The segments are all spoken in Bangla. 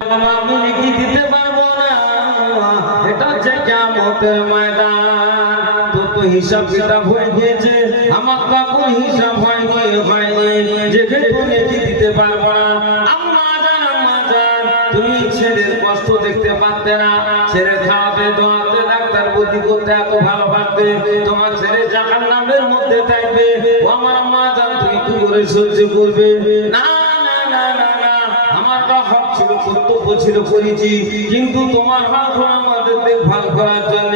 আমি লিখে দিতে পারবো না, এটা হচ্ছে কিয়ামতের ময়দান। তো হিসাব কিতাব হয়ে গিয়েছে, আমার বাপুর হিসাব হয়নি, যেহেতু লিখে দিতে পারবো না। আম্মা জান তুমি ছেলের কষ্ট দেখতে পারতে না, ছেলে খাওয়াতে দোয়াতে ডাক্তার বুদ্ধি করতে এত ভালোবাসতে, তোমার ছেলে জাহান্নামের মধ্যে থাকবে, ও আমার আম্মা জান তুমি কি করে সহ্য করবে? না আমার হক ছিল, কর্তব্য ছিল, করেছি, কিন্তু তোমার হক আমাদের দেখভাল করার জন্য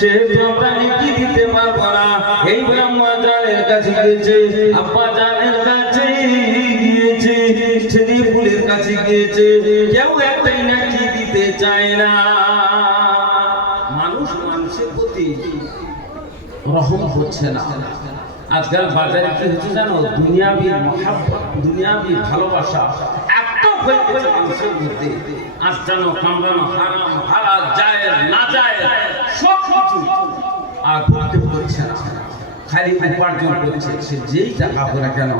সেহেতু আমরা লিখে দিতে পারবো না। এই আম্মা জানের কাছে গিয়েছে, আব্বা জানের কাছে গিয়েছে, ছেলে ফুলের কাছে গিয়েছে, কেউ একটাই নাকি দিতে চায় না। মানুষ মানুষের প্রতি রহম হচ্ছে না। আজকাল বাজারে কি হচ্ছে জানো? দুনিয়াবি মহাব্বত, দুনিয়াবি ভালোবাসা এত হয়ে গেছে মানুষের মধ্যে। আজ জানো কামড়ানো হারাম হালাল জায়েজ না জায়েজ সব কিছু আর করতে পারছে না, খালি উপার্জন করছে। সে যেই টাকা করে কেন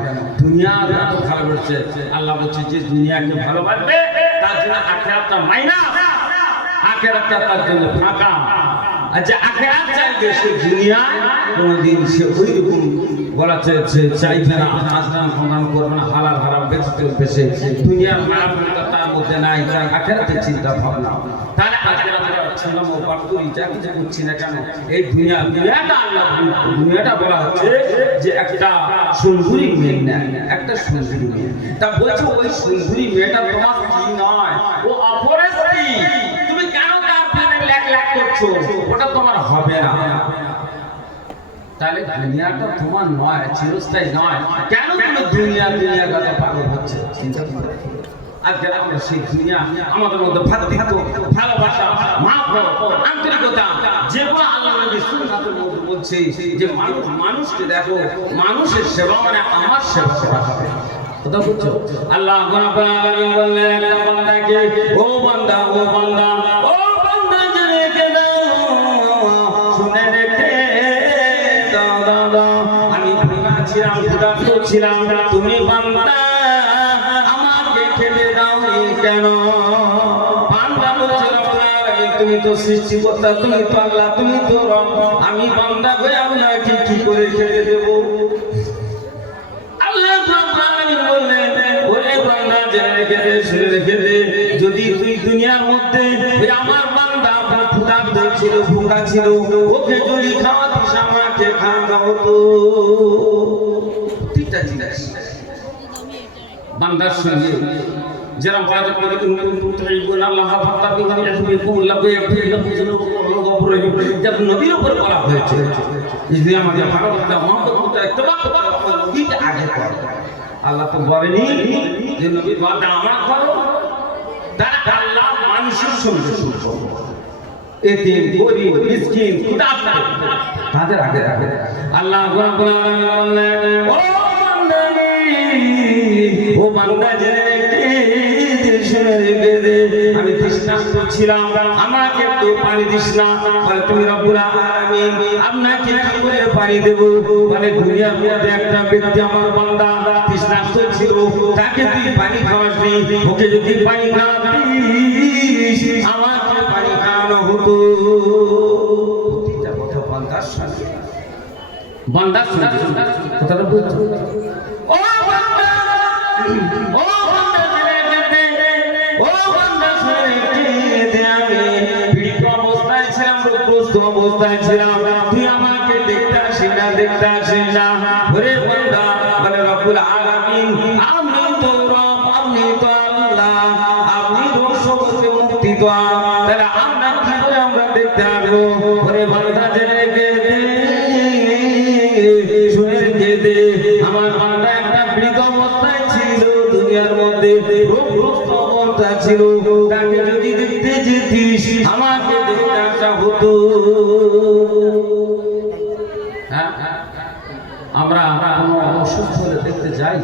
দুনিয়ার এত ভালোবাসছে। আল্লাহ বলছে যে দুনিয়াকে ভালোবাসবে তার জন্য আখিরাতটা মাইনাস, আখিরাতটা তার জন্য ফাঁকা। আচ্ছা আখিরাত চাইবে সে দুনিয়ায় কোনদিন সে ওইরকম বলা চাইবে না, আজরাম সন্ধান করবে না, হালাল হারাম বেঁচে চলবে। সে দুনিয়ার মায়াবতা তার মধ্যে নাই, তার আখিরাতের চিন্তা ভাবনা। তাহলে আখিরাতের ছিলাম ও পাঠকরি যা কিছু করছি না কেন, এই দুনিয়াটা আল্লাহ দুনিয়াটা বলা হচ্ছে যে একটা সুন্দরী মেয়ে নেয়, একটা সুন্দরী মেয়ে। তা বলছো ওই সুন্দরী মেয়েটা তোমার কি নয়, ও অপরের স্ত্রী। তুমি কেন তার প্রেমে ল্যাক করছো? ওটা তোমার হবে না। তাহলে দুনিয়াটা তোমার নয়, চিরস্থায়ী নয়। কেন তুমি দুনিয়া কথা পাগল হচ্ছে? চিন্তা করো। আজকে আমরা সেই দুনিয়া আমাদের মধ্যে ভ্রাতৃত্ব, ভালোবাসা, আন্তরিকতা, যেগুলো আল্লাহ নবী সুন্নাতের মধ্যে বলছে যে মানুষকে দেখো, মানুষের সেবা মানে আমার সেবা করা হবে। কথা বুঝছো? আল্লাহ রাব্বুল আলামিন বললেন একটা বান্দাকে, ও বান্দা, ও বান্দা, ও বান্দা জেনে নাও, শুনে রেখে আমি ছিলাম, ক্ষুধার্ত ছিলাম, তুমি বান্দা আমাকে খেতে দাওনি কেন? বান্দা বলছে তুমি তো সৃষ্টিকর্তা, তুমি তো আল্লাহ, তুমি তো রব, আমি বান্দা হয়ে আপনাকে কি করে খেতে দেব? আল্লাহ বললেন ওরে বান্দা জেনে রেখে দে, শুনে রেখে দে, যদি তুই দুনিয়ার মধ্যে আমার বান্দা ক্ষুধার্ত ছিল, ভুখা ছিল, ওকে যদি খাওয়াতিস আমাকে খাওয়া হতো। প্রতিটা জিনিস বান্দার সঙ্গে যারা বাজে করে আল্লাহ জব নবীর উপর বলা হয়েছে যে আমাদের ভালোবাসা মহব্বত আগে করো। আল্লাহ তো বলেনি যে নবীর বান্দা আমার করো, তারা আল্লাহ মানুষের সঙ্গে সম্পর্ক, এতিম গরিব মিসকিন তাদের আগে রাখে। আল্লাহ রাব্বুল আলামিন বললেন ও বান্দা জেনে শুনে রেখে দে, আমি তৃষ্ণার্ত ছিলাম, আমাকে একটু পানি দিস না। বলে তুমি রব্বুল আলামিন আপনাকে কি করে পানি দেব? বলে দুনিয়ার মধ্যে একটা ব্যক্তি আমার বান্দা তৃষ্ণার্ত ছিল, তাকে তুই পানি খাওয়াসনি, ওকে যদি পানি না দিস আমাকে পানি খাওয়ানো হতো। প্রতিটা কথা বান্দার সঙ্গে, বান্দার সঙ্গে কথাটা বলছো। ও বান্দা, ও বান্দা ও বান্দা শুনে দে, আমি পীড়িত অবস্থায় ছিলাম, রোগগ্রস্ত অবস্থায় ছিলাম, তুই আমাকে দেখতে আসিস না। ওরে বান্দা, বলে রব্বুল আলামিন আপনি তো রব, আপনি তো আল্লাহ, আপনি রোগ থেকে মুক্তি দেওয়া, তাহলে আমরা কি করে আমরা দেখতে আসবো? ওরে বান্দা জেনে রেখে দে, শুনে রেখে দে, আমার বান্দা একটা পীড়িত অবস্থায় ছিল, দুনিয়ার মধ্যে রোগগ্রস্ত অবস্থা ছিল, তাকে যদি দেখতে যেতিস আমাকে দেখতে আসা হতো। আমরা অসুস্থ হলে দেখতে যাই?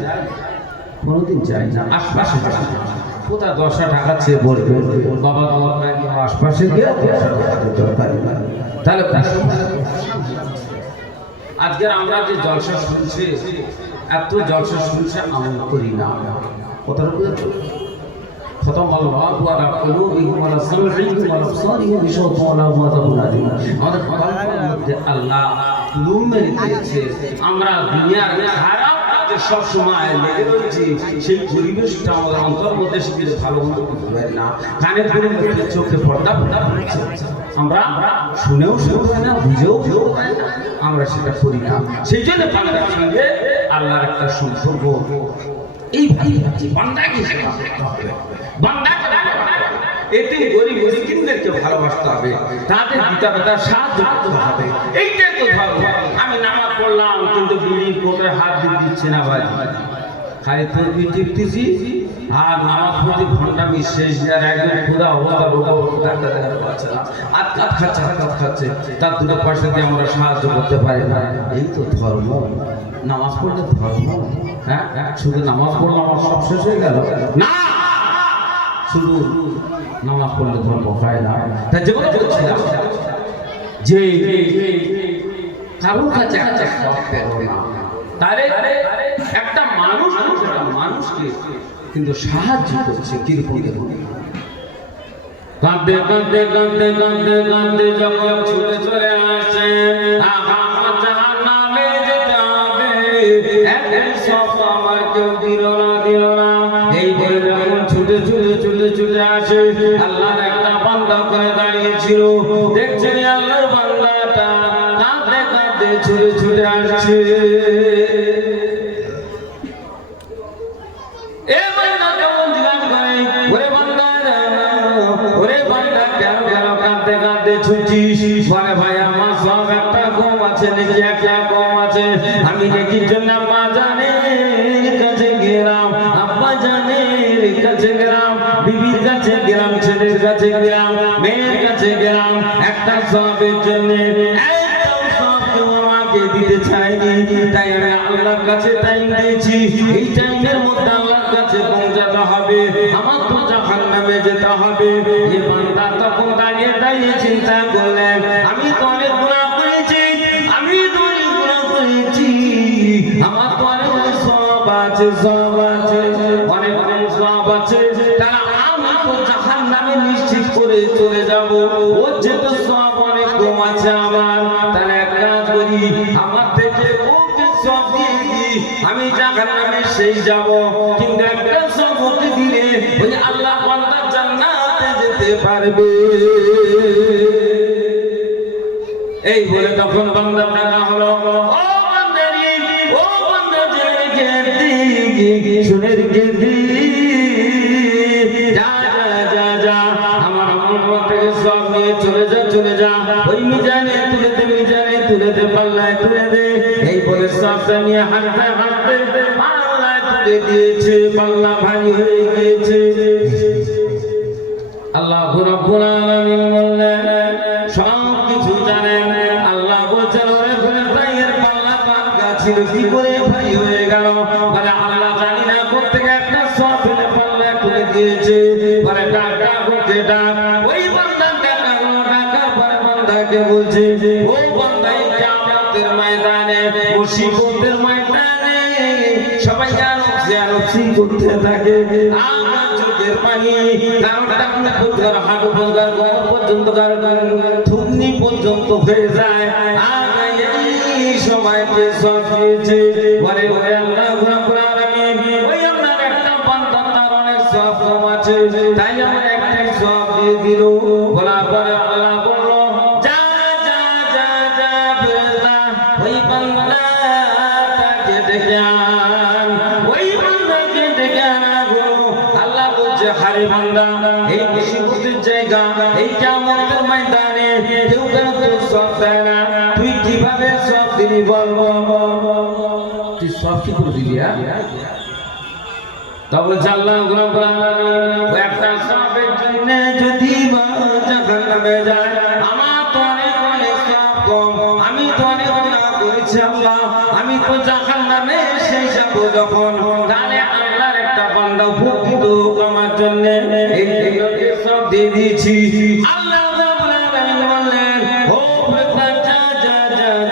কোনোদিন যাই না। আশপাশে কোথায় 10 টাকা চেয়ে বলবে বাবা আশপাশে গিয়ে তাহলে আজকে আমরা যে জলসা শুনছি, এত জলসা শুনছে আমল করি না। কথাটা বুঝতে খতম আল্লাহু আলা কুলুবিহিম ওয়া আলা সামঈহিম ওয়া আলা আবসারিহিম গিশাওয়াতুন ওয়া লাহুম আযাবুন আযীম। আমাদের কলবের মধ্যে আল্লাহ নূর মেরে দিয়েছে। আমরা দুনিয়ার খারাপ কাজে সব সময় লেগে রয়েছি, সেই পরিবেশটা আমাদের অন্তর মধ্যে শিখে ভালো মন্দ কিছু হয় না। কানে মধ্যে চোখে পর্দা পড়ছে, আমরা শুনেও শুনতে হয় না, বুঝেও হয় না, আমরা সেটা করি না। সেই জন্য বান্দার সঙ্গে আল্লাহর একটা সম্পর্ক এই ভাই বান্দাকে সেবা করতে হবে, বান্দাকে এতে গরিব মিসকিনদেরকে ভালোবাসতে হবে, তাদের পিতা সাহায্য করতে হবে। এইটাই তো ধর্ম। আমি নামাজ পড়লাম কিন্তু বিড়ির কোটে হাত দিচ্ছি না ভাই, খালি তরবি টিপতেছি আর নামাজ পড়তে ঘন্টামি শেষ আর একদম ক্ষুধা অবস্থা রোগা পাচ্ছে না, আটকাত খাচ্ছে, তার দুটো পয়সা দিয়ে আমরা সাহায্য করতে পারি না। এই তো ধর্ম। নামাজ পড়লে ধর্ম? হ্যাঁ, শুধু নামাজ পড়লে আমার সব শেষ হয়ে গেল না, শুধু নামাজ পড়লে ধর্ম হয় না। তাই যেমন বলছিলাম যে কারোর কাছে তাহলে একটা মানুষকে কিন্তু সাহায্য করছে কিরকম কাঁদতে কাঁদতে কাঁদতে কাঁদতে কাঁদতে যখন ছুটে চলে আসে জাহান্নামে যেতে হবে, একদিন সব আমার কেউ দিল না এই বলে যখন ছুটে আসে আল্লাহর একটা বান্দা করে দাঁড়িয়েছিল, দেখছেন আল্লাহর বান্দাটা কাঁদতে কাঁদতে ছুটে আসছে। আমি নেকির জন্য মা জানের কাছে গেলাম, আব্বা জানের কাছে গেলাম, বিবির কাছে গেলাম, ছেলের কাছে গেলাম, মেয়ের কাছে গেলাম, একটা সওয়াবের জন্য আমাকে দিতে চাইনি, তাই আমি আল্লাহর কাছে টাইম দিয়েছি। এই টাইমের মধ্যে আল্লাহর কাছে পৌঁছাতে হবে, আমার তো জাহান্নামে যেতে হবে। এই বান্দা তখন দাঁড়িয়ে চিন্তা করলেন, আমি তো অনেক গুনাহ করেছি, আমার তো অনেক সওয়াব আছে, অনেক সওয়াব আছে, তারা আমি তো জাহান্নামে নিশ্চিত করে চলে যাব। ওর যেহেতু সওয়াব অনেক কম আছে আমার, তাহলে এক কাজ করি, আমার থেকে ওকে সওয়াব দিয়ে দিই, আমি জাহান্নামে শেষ যাব। কিন্তু একটা সওয়াব ওকে দিলে ওই আল্লাহ বান্দা জান্নাতে যেতে পারবে। এই বলে তখন বান্দা ডাকা হলো, শুনের গেদি যা আমার মতে সব নিয়ে চলে যা ওই মিজানে তুলে দে পাল্লায় তুলে দে। এই বলে সবটা নিয়ে হাঁটতে পাল্লায় তুলে দিয়েছে, পাল্লা ভারী হয়ে গিয়েছে। আল্লাহ রাব্বুল আলামিন বললেন, সব কিছু জানেন। আল্লাহ বলছেন, ওরে ফেরেশতা এর পাল্লা ভাঙা ছিল, কি করে ভারী হয়ে গেল? বলে আল্লাহ জানি না, কোত্থেকে একটা সব ফেলে পাল্লা তুলে দিয়েছে। বলে ডাকা করতে ডাক, ওই বান্দা ডাকার পরে বান্দাকে বলছে, ও বান্দা এই কিয়ামতের ময়দানে, মুসিবতের ময়দানে সবাই জানসি করতে থাকে, আমার চোখের পানি কারণটা পর্যন্ত হাঁটু পর্যন্ত থুতনি পর্যন্ত হয়ে যায়। এই সময়কে সব দিয়েছে। বলে আল্লাহ রাব্বুল আলামিন, ওই আপনার একটা বান্দা তার অনেক সওয়াব কম আছে, তাই আমার একটা সওয়াব দিয়ে দিল। বলার পরে আল্লাহ বলল, যা ফেরেশতা ওই বান্দাটাকে ডেকে আন, ওই বান্দাকে ডেকে আনা হলো। আল্লাহ বলছে, হারে বান্দা, এই মুসিবতের জায়গা, এই কিয়ামতের ময়দানে কেউ কেন তোর সওয়াব দেয় না, তুই কিভাবে সওয়াব দিবি বল? তুই সওয়াব কি করে দিবি? তবে আল্লাহ রাব্বুল আলামিন একটা সওয়াবের জন্য যদি জাহান্নামে যায়, আমার তো অনেক সওয়াব কম, আমি তো অনেক গুনাহ করেছি আল্লাহ, আমি তো জাহান্নামে সেই যাব যখন, তাহলে আল্লাহর একটা বান্দা উপকৃত আমার জন্য এই সব দিয়ে দিয়েছি। আল্লাহ রাব্বুল আলামিন বললেন, ও ফেরেশতা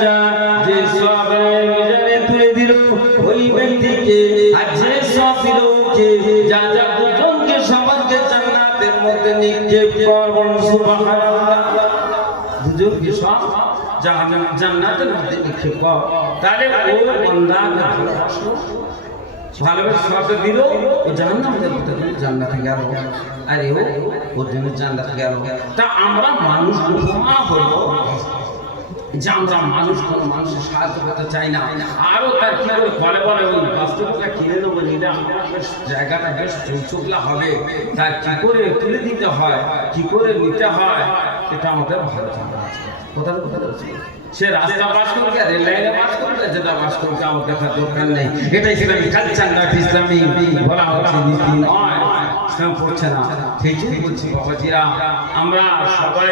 যা যে সওয়াব মিজানে তুলে দিল ওই ব্যক্তিকে, আর যে সওয়াব দিল যা দুজনকে সবাইকে মধ্যে নিক্ষেপ কর, বলুন সুবহানাল্লাহ। দুজন কিশোর জান্নাতের মধ্যে নিক্ষেপ কর, তাহলে ওই বান্দাকে ভালোবাসো, ভালোবেসে দিল, ও জাহান্নামের মধ্যে জান্নাতে গেল, আর ও ওর জন্য জান্নাতে গেল। তা আমরা মানুষ উপমা হলো যে আমরা মানুষ কোনো মানুষের সাহায্য করতে চাই না, আরো তার কি করে বলে বলে ওই বাস্তবতা কিনে নেবো, নিলে আমার বেশ জায়গাটা বেশ চৌচুকলা হবে, তার কি করে তুলে দিতে হয়, কি করে নিতে হয়, এটা আমাদের ভালো জানা আছে। কথা বলছি, সে রাস্তা বাস করবে, রেল লাইনে বাস করবে, যেটা বাস করবে আমার দেখার দরকার নেই। এটা ইসলামী কালচার না, ইসলামী বলা হচ্ছে নীতি নয়, ইসলাম পড়ছে না। সেই জন্য বলছি বাবাজিরা, আমরা সবাই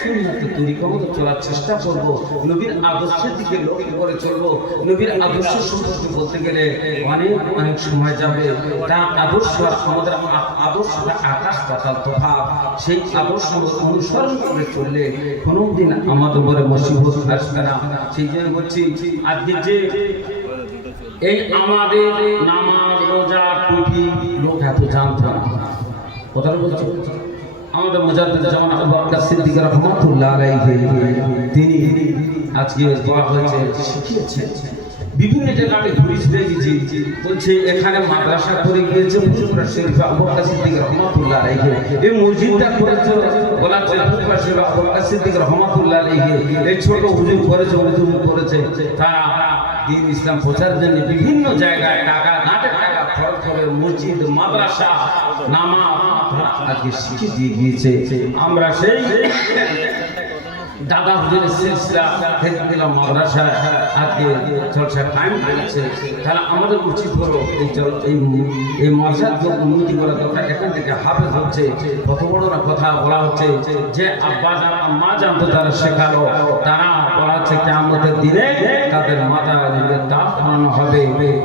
সুন্নাতের তরিকা মতো চলার চেষ্টা করব, নবীর আদর্শের দিকে লক্ষ্য করে চলবো। নবীর আদর্শ সম্পর্কে বলতে গেলে অনেক অনেক সময় যাবে। তা আদর্শ আর আমাদের আদর্শটা আকাশ পাতাল তফাৎ। সেই আদর্শ অনুসরণ করে চললে কোনোদিন আমাদের উপরে মুসিবত আসবে না। সেই জন্য বলছি, আজকে যে এই আমাদের নামাজ, রোজা, টুপি লোক এত জানতো না, কথা বলছি। আমাদের মুজাদ্দিদ জামান আবু বকর সিদ্দিক রাহমাতুল্লাহ আলাইহি তিনি আজকে বলা হয়েছে শিখিয়েছেন। বিভিন্ন জায়গায় আমি টুরিস্ট দেখেছি, বলছে এখানে মাদ্রাসা করে গিয়েছে ফুরফুরা শরীফ আবু বকর সিদ্দিক রাহমাতুল্লাহ আলাইহি, এই মসজিদটা করেছে বলা চলে ফুরফুরা শরীফ আবু বকর সিদ্দিক রাহমাতুল্লাহ আলাইহি, এই ছোট হুজুর করেছে, হুজুর করেছে। তারা দ্বীন ইসলাম প্রচারের জন্য বিভিন্ন জায়গায় টাকা ঘাটে টাকা খরচ করে মসজিদ, মাদ্রাসা, নামাজ আজকে শিখে দিয়ে গিয়েছে। আমরা সেই দাদা হুজুরের সিলসিলা হেফাজতুল্লাহ মাদ্রাসা আজকে চর্চা কায়েম করেছে। তাহলে আমাদের উচিত হলো এই মাদ্রাসাকে উন্নতি করা দরকার। এখান থেকে হাফেজ হচ্ছে, কত বড় না কথা বলা হচ্ছে যে আব্বা জান আম্মা জানতো তারা শেখালো, তারা বলা হচ্ছে কিয়ামতের দিনে তাদের মাথায় দাঁত বানানো হবে।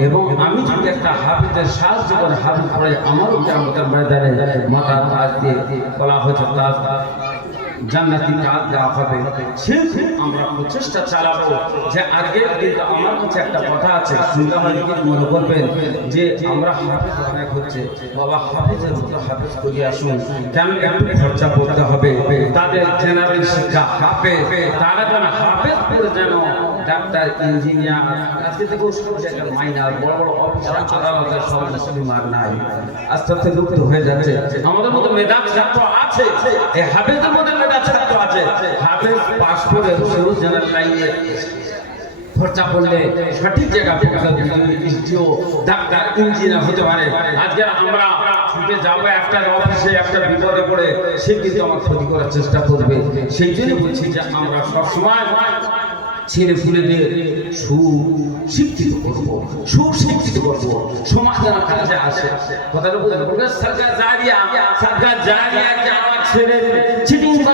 এবং আমি যদি একটা হাফেজের সাহায্য করে হাফেজ পড়ে আমারও কিয়ামতের ময়দানে মাথা তাজ দিয়ে বলা হয়েছে তাজ জান্নাতি কাজ দেওয়া হবে। সেরকম আমরা প্রচেষ্টা চালাবো যে আজকে কিন্তু আমার কাছে একটা কথা আছে, শুনলে আমাদেরকে মনে করবেন যে আমরা হাফেজ অনেক হচ্ছে, বাবা হাফেজের মতো হাফেজ করিয়ে আসুন, কেন একটু খরচা করতে হবে, তাদের জেনারেল শিক্ষা হাফেজ, তারা যেন হাফেজ করে যেন ডাক্তার, ইঞ্জিনিয়ার, আজকে থেকে সব জায়গার মাইনার, বড় বড় অফিসার, আদালতের সব মুসলিম আর নাই, আস্তে আস্তে লুপ্ত হয়ে যাচ্ছে। আমাদের মতো মেধাবী ছাত্র আছে, এই হাফেজের মধ্যে ছাত্র আছে, হাফেজ পাস করে জেনারেল লাইনে খরচা করলে সঠিক জায়গা ডাক্তার, ইঞ্জিনিয়ার হতে পারে। আজকে আমরা ছুটে যাবো একটা অফিসে, একটা বিপদে পড়ে সে কিন্তু আমার ক্ষতি করার চেষ্টা করবে। সেই জন্য বলছি যে আমরা সবসময় ছেলে ফুলেদের সুশিক্ষিত করবো, সুশিক্ষিত করবো, সমাজ যেন কাজে আসে। কথাটা বলতে সরকার জারিয়া, সরকার জারিয়া আমার ছেলে চিটিং হবে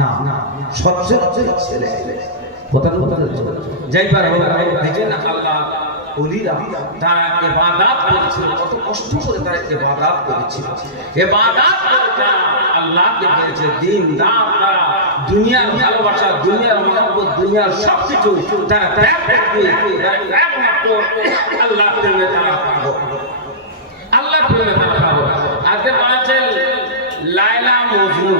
না, স্বচ্ছ ছেলে যাই পারে। আল্লাহ ওলিরা তারা ইবাদত করেছিল, কত কষ্ট করে তারা ইবাদত করেছিল, ইবাদত করে তারা আল্লাহকে পেয়েছে। দিন দান তারা দুনিয়ার ভালোবাসা, দুনিয়ার মহব্বত, দুনিয়ার সবকিছু তারা ত্যাগ করে একমাত্র আল্লাহ প্রেমে তারা পাগল, আল্লাহ প্রেমে তারা পাগল। আজকে বলেছে লায়লা মজনু,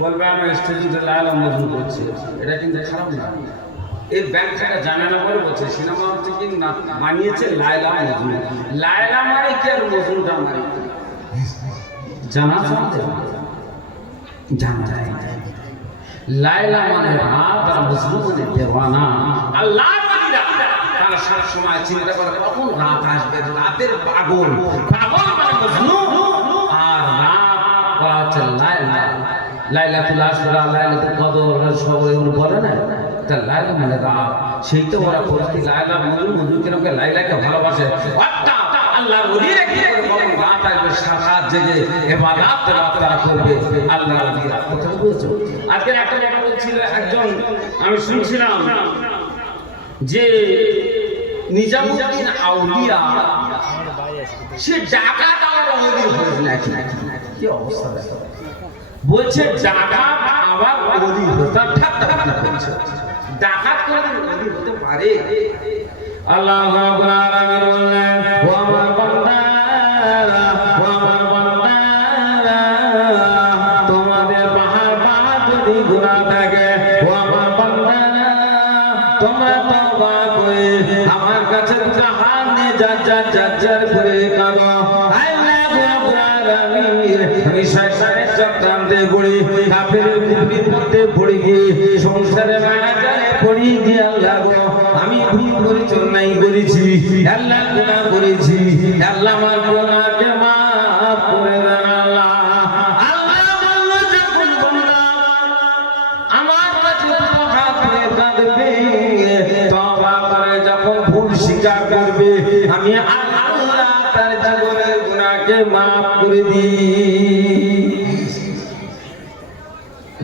বলবে আমরা স্টেজে লায়লা মজনু করছি, এটা কিন্তু খারাপ না। এই ব্যাংকটা জানে না বলে বলছে সিনেমা হচ্ছে কি না বানিয়েছে লায়লা মজনু। লায়লা মানে কি আর মজনুটা মানে জানা যায়? লায়লা মানে রাত আর মজনু মানে দেওয়ানা। আল্লাহ তারা সব সময় চিন্তা করে কখন রাত আসবে, রাতের পাগল, পাগল মানে মজনু। আর রাত বলা হচ্ছে লায়লা, লাইলাতুল আসরা, লাইলাতুল কদর, সব এগুলো বলে না, তা লায়লা মানে রাত। সেই তো ওরা বলছে লায়লা মজনু, মজনু কিরকম লাইলাকে ভালোবাসে। আল্লাহর ওলিরা কি করে কখন রাত আসবে, সারা রাত জেগে ইবাদত তারা করবে। আল্লাহর ওলিরা কথা বলছো। আজকে একটা কথা বলছিল একজন, আমি শুনছিলাম যে নিজামুদ্দিন আউলিয়া সে ডাকাত আবার ওলি হয়েছে নাকি, কি অবস্থা দেখো। বলছে ডাকাত আবার ওলি হতে, ঠাট্টা করছে, ডাকাত করে ওলি হতে পারে? আল্লাহু রাব্বুল আলামিন বললেন, ওয়া মা বান্দা ওয়া দুটো হাত নিয়ে যার করে কাঁদো। আমি শয়তানের চক্রান্তে পড়ে কাফেরের কুফরির মধ্যে পড়ে গিয়ে সংসারে মায়া জালে পড়ে গিয়ে আল্লাহ গো আমি ভুল করেছি, অন্যায় করেছি, আল্লাহ গুনাহ করেছি, আল্লাহ আমার গুনাহকে মাফ করে দেন আল্লাহ। আল্লাহ বলল যখন বান্দা আমার কাছে দুটো হাত নিয়ে কাঁদবে, তওবা করে যখন ভুল স্বীকার করবে, আমি আল্লাহ তার জীবনের গুনাহকে মাফ করে দিই।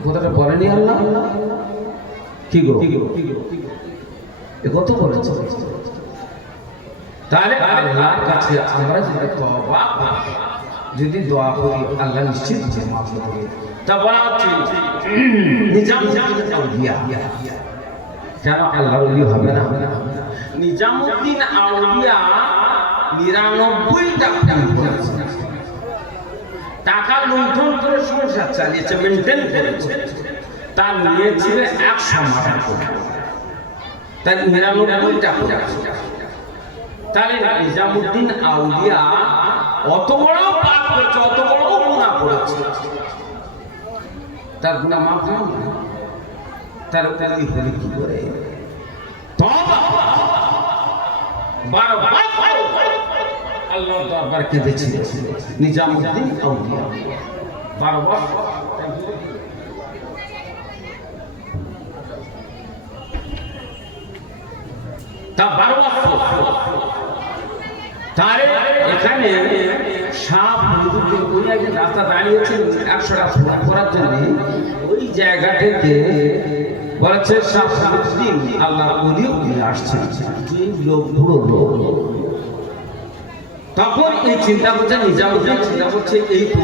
কথাটা বলেনি আল্লাহ? কি গো এ কত বলেছে? তাহলে আল্লাহর কাছে আমরা যদি তওবা যদি দোয়া করি আল্লাহ নিশ্চিত মাফ করবে। তা বলা হচ্ছে নিজামুদ্দিন আউলিয়া, কেন আল্লাহর ওলি হবে না? নিজামুদ্দিন আউলিয়া 99টা টাকা লুণ্ঠন করে সংসার চালিয়েছে, মেনটেন করেছে। তার নিয়ে ছিল 100 মার্ডার করে, তার 99টা করে। তাহলে নিজামুদ্দিন আউলিয়া অত বড় পাপ করেছে, অত বড় গুনাহ করেছে, তার গুনাহ মাফ হবে না? তার ওলি হলে কি করে? তওবা বারবার আল্লাহর দরবার কেঁদেছে নিজামুদ্দিন আউলিয়া বারবার। তা বারবার তারে এখানে সাপ ওই একজন রাস্তা দাঁড়িয়েছেন 100টা ফোন করার জন্য, ওই জায়গাটাতে বলেছে সাপদিন আল্লাহর ওলিও নিয়ে আসছেন, লোক পুরো লোক। তখন এই চিন্তা করছে নিজামুদ্দিন, চিন্তা করছে এই তো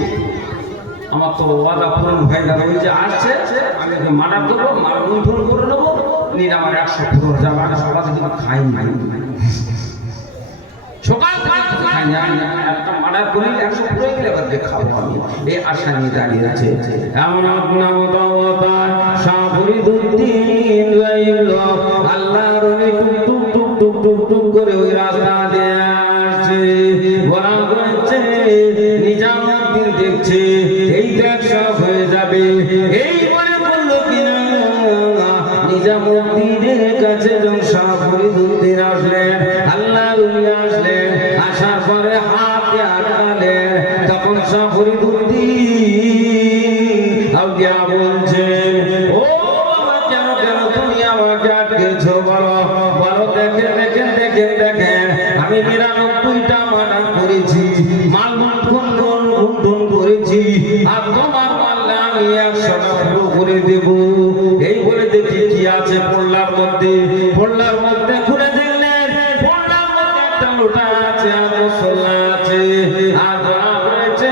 আমার তো ওয়াদা পূরণ হয়ে গেল, ওই যে আসছে আমি মার্ডার করবো, লুণ্ঠন করে নেবো, নিন আমার 100 পূরণ যাবে। আমি সকাল থেকে খাই নাই, সকাল খাই না, একটা মার্ডার করে 100 পূরণ গেলে এবার খাবো আমি, এই আশা নিয়ে দাঁড়িয়ে আছে। এমন শাহফরিদুদ্দিন আল্লাহর টুক টুক টুক টুক টুক করে ওই রাস্তা দিয়ে আসছে। বলা হয়েছে নিজামুদ্দিন দেখছে এই দেখ সব হয়ে যাবে, এই বলে বললো কিনা নিজামুদ্দিনের কাছে যখন শাহফরিদুদ্দিন আসলেন, আল্লাহর ওলি আসলেন, আসার পরে হাতে আটকালেন, তখন শাহফরিদুদ্দিন আউলিয়া বলছেন ও বাবা কেন কেন তুমি আমাকে আটকেছো, বলো বলো। দেখেন দেখেন দেখেন দেখেন আমি 99টা মার্ডার করেছি, মাল লুণ্ঠন করেছি, আর তোমার পাল্লা আমি 100টা পুরো করে দেব। এই বলে দেখি কি আছে পোল্লার মধ্যে, পোল্লার মধ্যে খুলে দেখলেন পোল্লার মধ্যে একটা লোটা আছে আর মশলা আছে, আর বলা হয়েছে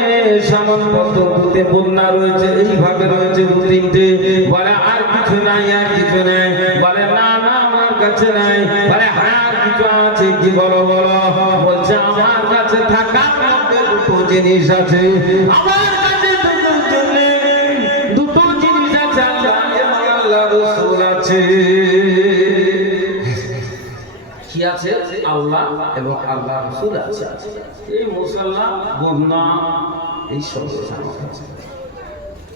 সামানপত্র দুতে বন্যা রয়েছে, এইভাবে রয়েছে 2-3টে। বলে আর কিছু নাই, আর কিছু নাই। বলে না না আমার কাছে নাই। বলে হ্যাঁ আর কিছু আছে, কি বলো বলো। বলছে আমার কাছে থাকা দুটো জিনিস আছে, আমার কাছে দুটো জিনিস আছে, আল্লাহ রাসূল আছে। কি আছে? আল্লাহ এবং আল্লাহ রাসূল আছে। এই মুসাল্লা বন্যা এই সব আছে,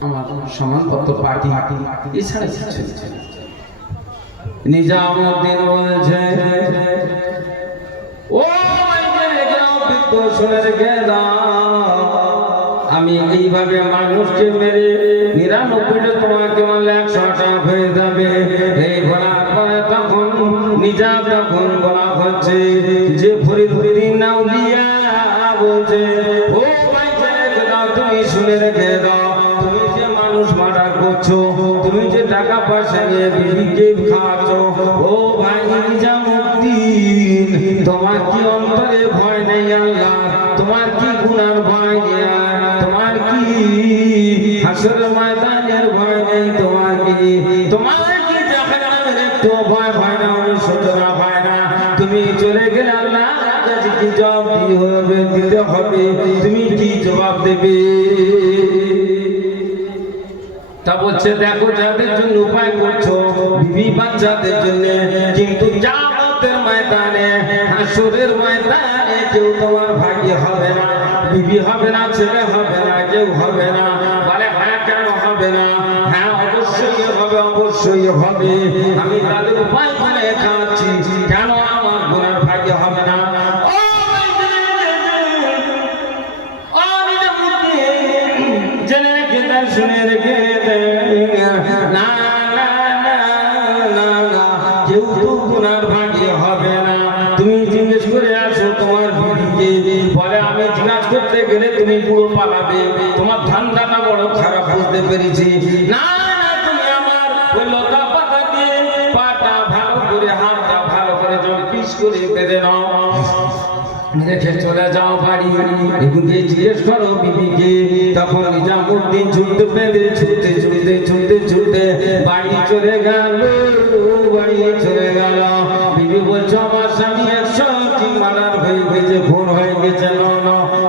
আমার সমানপত্র পার্টি এছাড়া কিছু না। নিজামুদ্দিন বলছে ও শুনে রেখে দাও, আমি এইভাবে মানুষকে মেরে 99টা তোমাকে মারলে 100টা হয়ে যাবে। এই বলার পরে তখন নিজাম তখন বলা হচ্ছে যে ফরিদুদ্দিন আউলিয়া বলছে ও ভাই রেখে দাও, তুমি শুনে রেখে দাও, তুমি যে মানুষ মার্ডার করছো, তুমি যে টাকা পয়সা নিয়ে বিবিকে খাওয়াচ্ছ, ও ভাই নিজামুদ্দিন তোমার কি অন্তরে ভয় নেই আল্লাহ? তোমার কি গুনার ভয় নেই? তোমার কি হাসর ময়দানের ভয় নেই? তোমার কি জাহান্নামের একটু ভয় হয় না, অনুশোচনা হয় না? তুমি চলে গেলে আল্লাহ কাছে কি জবাব দিতে হবে? তুমি কি জবাব দেবে? তা বলছে দেখো যাদের জন্য উপায় করছো বিবি বাচ্চাদের জন্য, কিন্তু যা কিয়ামতের ময়দানে হাসরের ময়দানে কেউ তোমার ভাগ্য হবে না, বিবি হবে না, ছেলে হবে না, কেউ হবে না। বলে হ্যাঁ কেন হবে না? হ্যাঁ অবশ্যই হবে, অবশ্যই হবে। আমি তাদের উপায় করে খাচ্ছি, কেন আমার গুনার ভাগ্য হবে না? জেনে রেখে দেন, শুনে রেখে না না না না না, কেউ তো গুনার ভাগ্য হবে না। তুমি জিজ্ঞেস করে আসো তোমার বিবিকে, বলে আমি জিজ্ঞাসা করতে গেলে তুমি পুরো পালাবে, তোমার ধান্দাটা বড় খারাপ, বুঝতে পেরেছি। না না, তুমি আমার ওই লতা পাতা দিয়ে পাটা ভালো করে, হাতটা ভালো করে জল পিস করে বেঁধে নাও, রেখে চলে যাও বাড়ি। এগুলো জিজ্ঞেস করো বিবিকে। তখন নিজামুদ্দিন ছুটতে পেরে ছুটতে ছুটতে ছুটতে ছুটতে বাড়ি চলে গেল, বাড়ি চলে গেল। বিবি বলছো আমার স্বামী 100 মারার হয়ে গেছে, খুন হয়ে গেছে,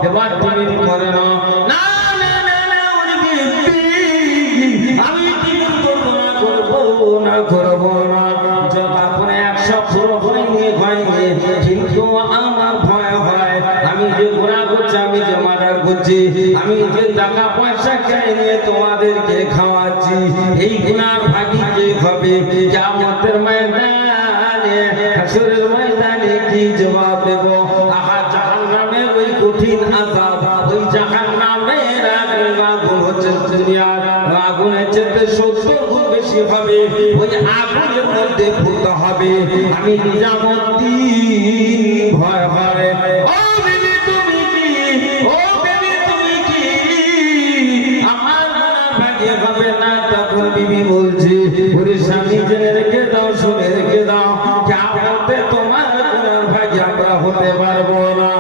এবার তুমি করে নাও। না না না না, আমি করবো না, করবো না, করবো না। যখন 100 পুরো হয়নি হয়নি, কিন্তু আমার ভয় হয়, আমি যে গুনাহ করছি, আমি যে মার্ডার করছি, আমি যে টাকা পয়সা খেয়ে নিয়ে তোমাদেরকে খাওয়াচ্ছি, এই গুনার ভাগী কে হবে? কিয়ামতের ময়দানে, হাসরের ময়দানে কি জবাব দেব? আহা, জাহান্নামের ওই কঠিন আযাব, ওই জাহান্নামের আগুন হচ্ছে দুনিয়ার আগুনের চেয়ে 70 গুণ বেশি হবে। ওই আগুনের মধ্যে ফুটতে হবে। আমি নিজামুদ্দিন ভয় হয়। ও বিবি তুমি কি, ও বিবি তুমি কি আমার গুনার ভাগ্য হবে না? তখন বিবি বলছে, ওরে স্বামী জেনে রেখে দাও, শুনে রেখে দাও, কিয়ামতে তোমার গুনার ভাগ্য আমরা হতে পারবো না।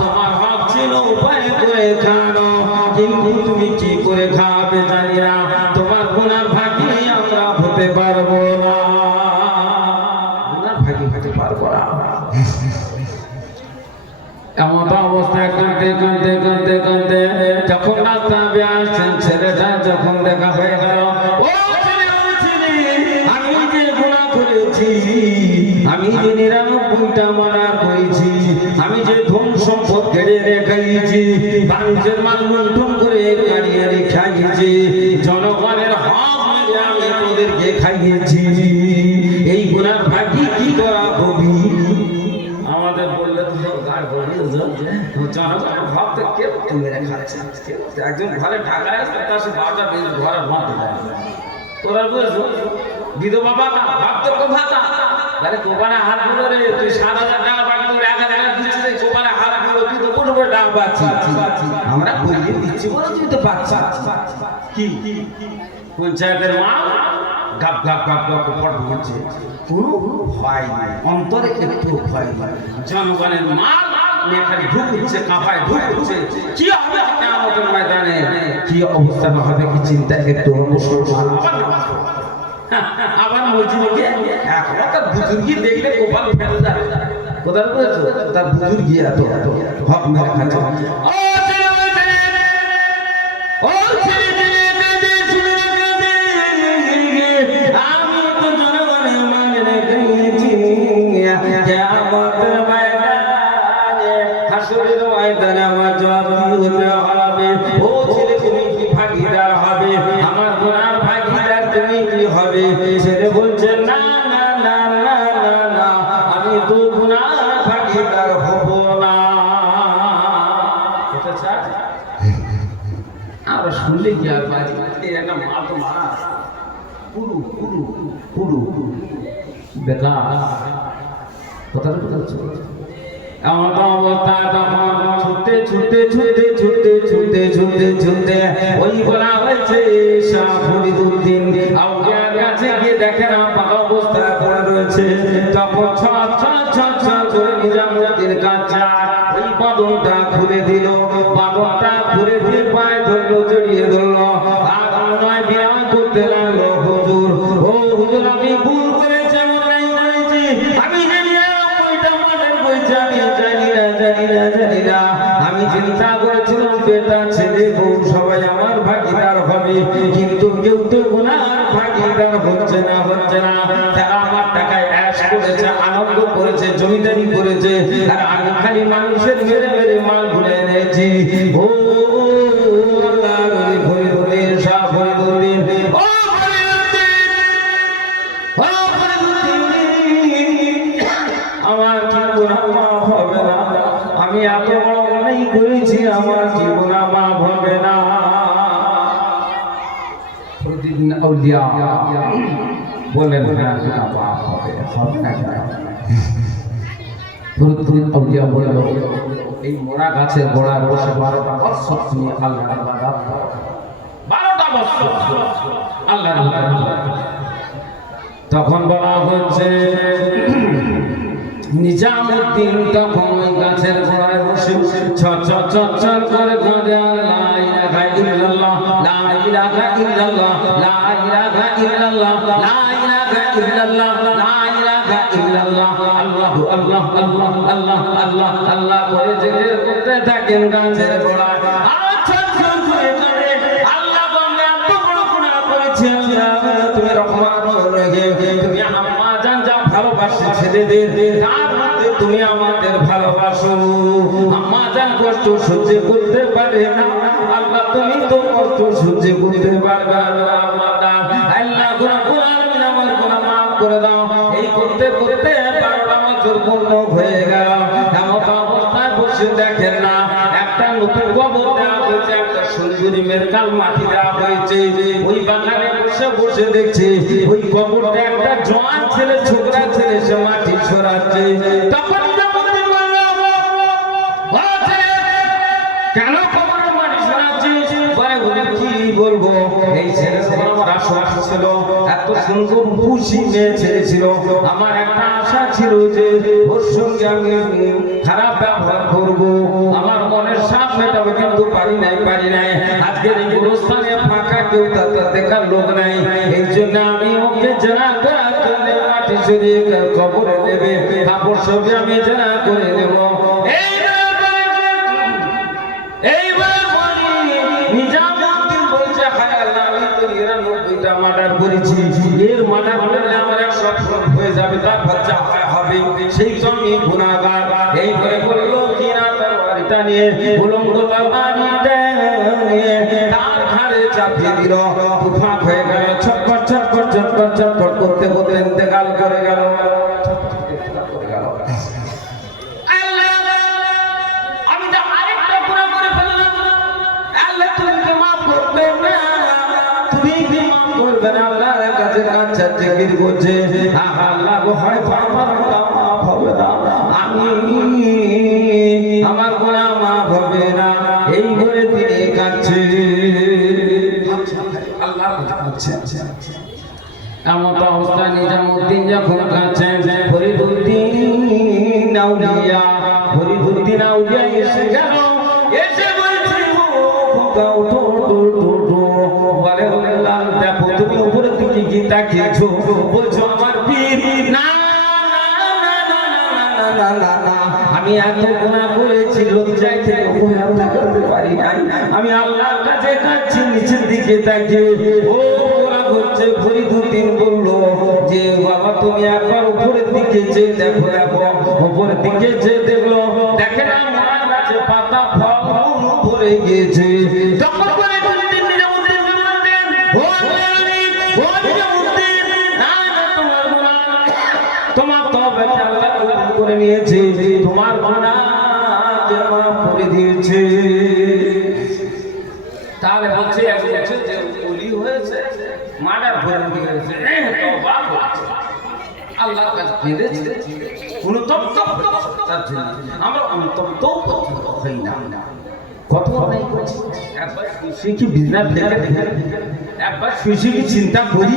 তোমার হক ছিল উপায় করে খানো, কিন্তু তুমি কি করে খাবে জানি না, তোমার গুনার ভাগ্য আমরা হতে পারবো না, গুনার ভাগ্য হতে পারবো না। এমন অবস্থায় কাঁদতে কাঁদতে কাঁদতে কাঁদতে যখন রাস্তায় আসছেন, ছেলেটা যখন দেখা হয়ে গেল, ও ছেলে, আমি যে গুনাহ করেছি, আমি যে 99টা মারার করেছি, আমি যে ধন সম্পদ কেড়ে রেখেছি, মানুষের মাল লুণ্ঠন করে গাড়িয়ে রেখেছি, জনগণের হক মেরে আমি তোদেরকে খাইয়েছি, এই গুনার ভাগ্য কি করা হবি? আমাদের বললে তো সব গায়ে বলি, জনগণের হক তো কেউ মেরে খাচ্ছে। একজন ঘরে ঢাকায় আসবে, তার সে 12টা বেজে ঘরে ভাত দেয়, তোরা বুঝেছো? বিধবা ভাতা, বাপ তো ভাতা, আরে কোপানে হাত গুলো রে, তুই 7,000 টাকা বাকি করে 1,000 দিচ্ছিস, রে কোপানে হাত গুলো তুই তো কোনো করে টাকা পাচ্ছিস, আমরা করিয়ে দিচ্ছি বলে তুই তো পাচ্ছিস। কি পঞ্চায়েতের মা গাপ গাপ গাপ গাপ ফট হচ্ছে, কোনো ভয় নাই, অন্তরে একটু ভয় নাই। জনগণের মাল মেখালি ঢুকছে, কাঁপায় ঢুকছে, কি হবে কিয়ামতের ময়দানে, কি অবস্থা হবে, কি চিন্তা একটু মুসলমান আবার মসজিদে এখন তার বুজুর্গি দেখলে কপাল ফেলে যায়। কোথায় বলেছো তার বুজুর্গি এত হক মেরে খাচ্ছে। আমি তো জনগণের মানে রেখেছি, কিয়ামতের ময়দানে, হাসরের ময়দানে আমার জবাব দিতে হবে। ও ছেলে, তুমি কি ভাগীদার হবে? আমার গুনার ভাগীদার তুমি কি হবে? ছেলে বলছে, না না না না না না, আমি তো গুনার ভাগীদার হব না। আমরা শুনলে কি আর বাজি, একটা মা তো মারা পুরু পুরু পুরু বেকার কথাটা কোথাও এমন অবস্থা, তখন ছুটতে ছুটতে ছুটতে ছুটতে ছুটতে ছুটতে ছুটতে ওই বলা হয়েছে শাহ ফরিদউদ্দিন আউলিয়ার কাছে গিয়ে দেখে না পাকা অবস্থায় পড়ে রয়েছে। তখন ছট ছট ছট ছট করে নিজামুদ্দিন কাঁচা ওই বাঁধনটা খুলে দিল, বাঁধনটা খুলে দিয়ে পায়ে ধরলো, জড়িয়ে ধরলো, আর নয় বিয়াম করতে লাগলো। হুজুর, ও হুজুর, আমি ভুল করেছি, আমি জানি না ওইটা মার্ডার করেছি, আমি জানি না জানি না জানি না, আমি চিন্তা করেছিলাম বেটা ছেলে বউ সবাই আমার ভাগীদার হবে, কিন্তু কেউ তো গুনার ভাগীদার হচ্ছে না, হচ্ছে না। তারা আমার টাকায় অ্যাশ করেছে, করেছে, জমিদারি করেছে, আর আমি খালি মানুষের মেরে মেরে মাল ঘুরে এনেছি। ও আল্লাহ ফরিদুদ্দিন শাহ ফরিদুদ্দিন, ও আমার জীবন মাফ হবে না, আমি এত বড় অন্যায় করেছি, আমার জীবন মাফ হবে না। প্রতিদিন আউলিয়া বলেন মাফ হবে না। প্রতিদিন আউলিয়া বলেন এই মোরা গাছের গোড়ায় বসে 12টা বছর তুমি আল্লাহর ইবাদত করো, 12টা বছর আল্লাহর ইবাদত। তখন বলা হচ্ছে নিজামুদ্দিন তখন ওই গাছের গোড়ায় বসে ছর করে কাঁদে, লা ইলাহা ইল্লাল্লাহ, লা ইলাহা ইল্লাল্লাহ, লা ইলাহা ইল্লাল্লাহ, লা ইলাহা ইল্লাল্লাহ, লা ইলাহা ইল্লাল্লাহ, আল্লাহু আল্লাহ আল্লাহ আল্লাহ আল্লাহ আল্লাহ করে জিকির করতে থাকেন গাছের গোড়ায়। আল্লাহ তোমরা এত বড় গুনাহ করেছি, আল্লাহ তুমি রহমান রহিম, তুমি আম্মা জান যা ভালোবাসে ছেলেদের তার মধ্যে তুমি আমাদের ভালোবাসো। আম্মা জান কষ্ট সহ্য করতে পারে না, আল্লাহ তুমি তো কষ্ট সহ্য করতে পারবে না। আল্লাহ গুনাহ গুনাহ আমার গুনাহ মাফ করে দাও। এই করতে করতে 12টা বছর পূর্ণ হয়ে গেল। এমন অবস্থায় বসে দেখেন না একটা নতুন কবর দেওয়া হয়েছে, একটা সুন্দরী মেরকাল মাটি দেওয়া হয়েছে। ওই বাগানে বসে বসে দেখছে ওই কবরটা একটা জওয়ান ছেলে, ছোকরা ছেলে, সে মাটি সরাচ্ছে। তখন কেন কবরের মাটি সরাচ্ছিস? কি বলবো, এই ছেলে আমার আশা ছিল, এত সুন্দর খুশি মেয়ে ছেলে ছিল, আমার একটা আশা ছিল যে ওর সঙ্গে আমি খারাপ ব্যবহার করবো, আমার মনের সাপ মেটাবো, কিন্তু পারি নাই। আজকের এই গোরস্থানে ফাঁকা, কেউ দেখার লোক নাই, এই জন্য আমি ওকে জানা করার জন্য মাটি সরিয়ে কবরে নেবে, কাপড় সবই আমি জানা করে নেব। মার্ডার করেছি, এর মার্ডার করলে আমার 100 হয়ে যাবে, তারপর যা হবে সেই জন্য গুনাহগার। এই করে বলল কিনা তার বাড়িটা নিয়ে উলঙ্গ তার বাড়িটা নিয়ে তার ঘাড়ে চাপিয়ে দিল, তুফান হয়ে গেল, ছটপট ছটপট ছটপট ছটপট করতে করতে ইন্তেকাল করে গেল। আমি তো আরেকটা গুনাহ করে ফেললাম, আল্লাহ তুমি তো মাফ করবে না, আল্লাহর কাছে কাঁদছে, জিকির করছে, আল্লাহ হয়তো আমার গুনাহ মাফ হবে না, আমার গুনাহ মাফ হবে না, এই বলে তিনি কাঁদছে। আল্লাহর কাছে কাঁদছে। এমন অবস্থায় নিজামুদ্দিন যখন কাঁদছেন, ফরিদুদ্দিন আউলিয়া এসে গেল, এসে বলছে দেখো তুমি উপরের দিকে গিয়ে তাকিয়েছো, বলছো আমার পীর, না আমি এত গুনাহ করেছি, লজ্জায় থেকে গুনাহ করতে পারি নাই, আমি আল্লাহর কাছে কাঁদছি নিচের দিকে তাকিয়ে। ও গুনাহ করছে। ফরিদুদ্দিন বলল যে বাবা তুমি একবার উপরের দিকে যে দেখো, উপরের দিকে যে দেখলো, দেখে না মারা গাছে পাতা ফল পড়ে গিয়েছে। তখন তোমার তওবা আল্লাহ কবুল করে নিয়েছে, তোমার গুনাহ মাফ করে দিয়েছে। তাহলে বলছে যে ওলি হয়েছে, মার্ডার করে দিয়েছে, তওবা করেছে, আল্লাহর কাছে ফিরেছে, কোন তপ্ত তার জন্য আমি তপ্ত হই না। কত অনেক করছি, একবার শুয়ে কি বিজনেস দেখে, একবার শুয়ে কি চিন্তা করি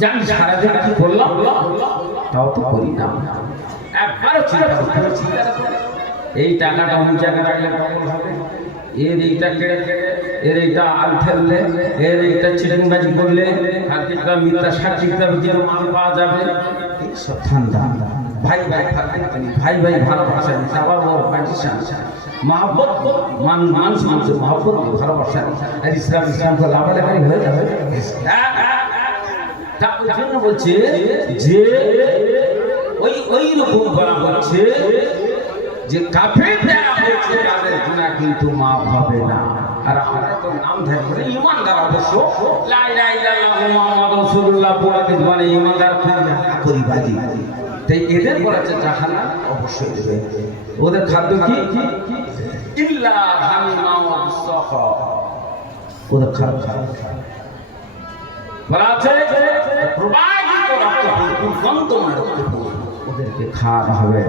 জানি সারাদিন কি করলাম, তাও তো করি না, একবারও চিন্তা করছি এই টাকাটা অন্য জায়গায় রাখলে কেমন হবে, এর এইটা কেড়ে এর এইটা আল ফেললে, এর এইটা চিটিংবাজি করলে, আর কিছুটা মিথ্যা সাক্ষীটা দিয়ে মাল পাওয়া যাবে, সব ঠান্ডা। ভাই ভালোবাসা আবার মহব্বত মানুষ মানুষের মহব্বত ভালোবাসা, আর ইসলাম তো লাভালাভি হয়ে যাবে। জন্য বলছে যে ওই রকম বলা হচ্ছে যে কাফের যারা হয়েছে তাদের গুনাহ কিন্তু মাফ হবে না। আর আমরা তো নাম ধ্যান করে ঈমানদার অবশ্য লা ইলাহা ইল্লাল্লাহ মুহাম্মাদুর রাসূলুল্লাহ পড়াতে মানে ঈমানদার করি বাজি, তাই এদের বলেছে জাহান্নাম অবশ্যই দেবে। ওদের খাদ্য কি? ইল্লা হামিমা ওয়া সাফা, ওদের খাদ্য বলা আছে প্রবাহিত রক্ত গন্ধময় রক্ত ওদেরকে খাওয়া হবে।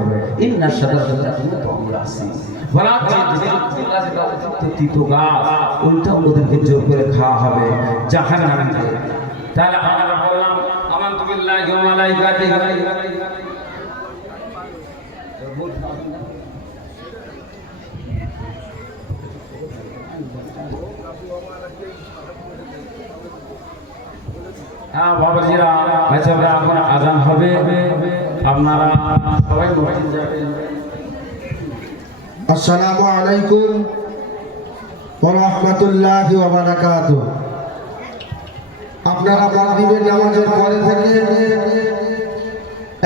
ইন্না শাজারাতাল তামরাসি, বলা আছে তিতো গাছ ওইটা ওদেরকে জোর করে খাওয়া হবে জাহান্নামে। তাহলে আমরা বললাম আমানতু বিল্লাহি ওয়া মালাইকাতিহি। হ্যাঁ বাবাজিরা, ভাইসাবরা, এখন আজান হবে, আপনারা সবাই মসজিদ যাবেন। আসসালামু আলাইকুম ওয়া রাহমাতুল্লাহি ওয়া বারাকাতুহু। আপনারা মাগরিবের নামাজের পরে থেকে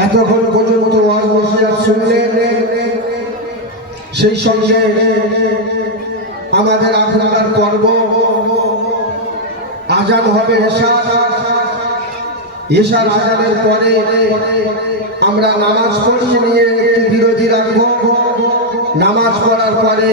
এতক্ষণ পর্যন্ত ওয়াজ নসিহত শুনলেন, সেই সঙ্গে আমাদের আপনার পর্ব আজান হবে এশার আজানের পরে আমরা নামাজ পড়িয়ে নিয়ে একটু বিরতি রাখবো। নামাজ পড়ার পরে